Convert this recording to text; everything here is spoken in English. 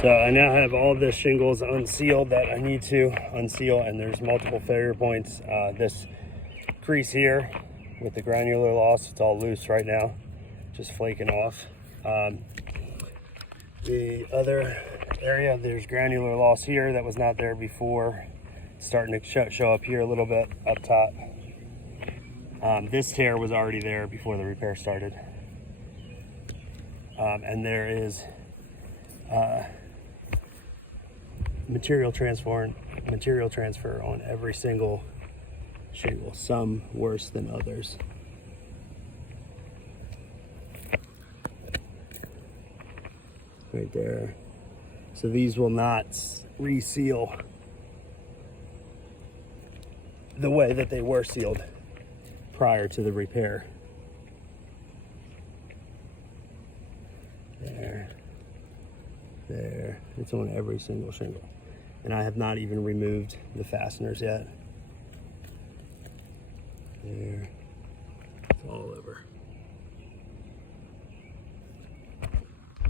So I now have all this shingles unsealed that I need to unseal, and there's multiple failure points. This crease here with the granular loss, it's all loose right now, just flaking off. The other area, there's granular loss here that was not there before. It's starting to show up here a little bit up top. This tear was already there before the repair started. And there is material transfer on every single shingle, some worse than others. Right there. So these will not reseal the way that they were sealed prior to the repair. There, it's on every single shingle. And I have not even removed the fasteners yet. There, it's all over.